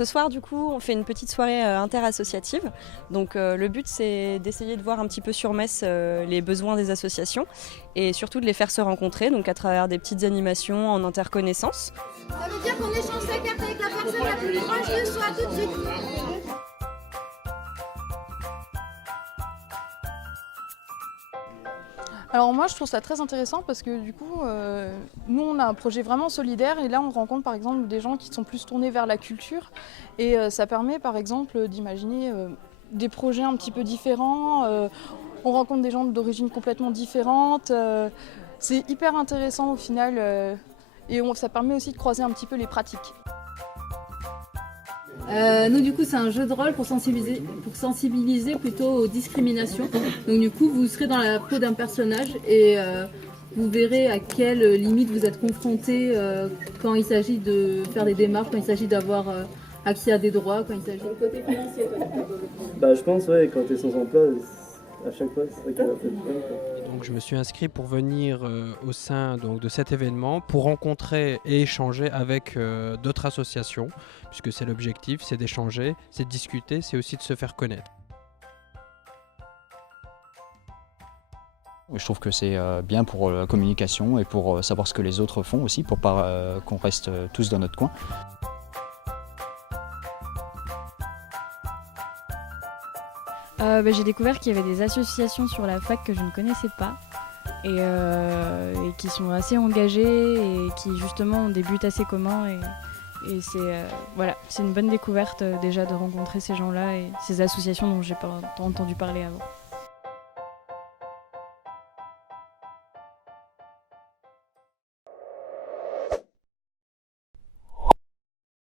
Ce soir, du coup, on fait une petite soirée interassociative. Donc, le but, c'est d'essayer de voir un petit peu sur Metz les besoins des associations et surtout de les faire se rencontrer, donc à travers des petites animations en interconnaissance. Ça veut dire qu'on échange sa carte avec la personne la plus proche de soi tout de suite. Alors moi je trouve ça très intéressant parce que du coup nous on a un projet vraiment solidaire et là on rencontre par exemple des gens qui sont plus tournés vers la culture et ça permet par exemple d'imaginer des projets un petit peu différents, on rencontre des gens d'origine complètement différentes, c'est hyper intéressant au final et ça permet aussi de croiser un petit peu les pratiques. Nous du coup c'est un jeu de rôle pour sensibiliser plutôt aux discriminations. Donc du coup vous serez dans la peau d'un personnage et vous verrez à quelles limites vous êtes confrontés quand il s'agit de faire des démarches, quand il s'agit d'avoir accès à des droits, quand il s'agit du côté financier. Bah je pense ouais quand t'es sans emploi, à chaque fois c'est vrai qu'il y a un peu de problème, quoi. Donc je me suis inscrit pour venir au sein donc, de cet événement pour rencontrer et échanger avec d'autres associations, puisque c'est l'objectif, c'est d'échanger, c'est de discuter, c'est aussi de se faire connaître. Je trouve que c'est bien pour la communication et pour savoir ce que les autres font aussi, pour pas qu'on reste tous dans notre coin. J'ai découvert qu'il y avait des associations sur la fac que je ne connaissais pas et qui sont assez engagées et qui justement ont des buts assez communs et c'est une bonne découverte déjà de rencontrer ces gens-là et ces associations dont j'ai pas entendu parler avant.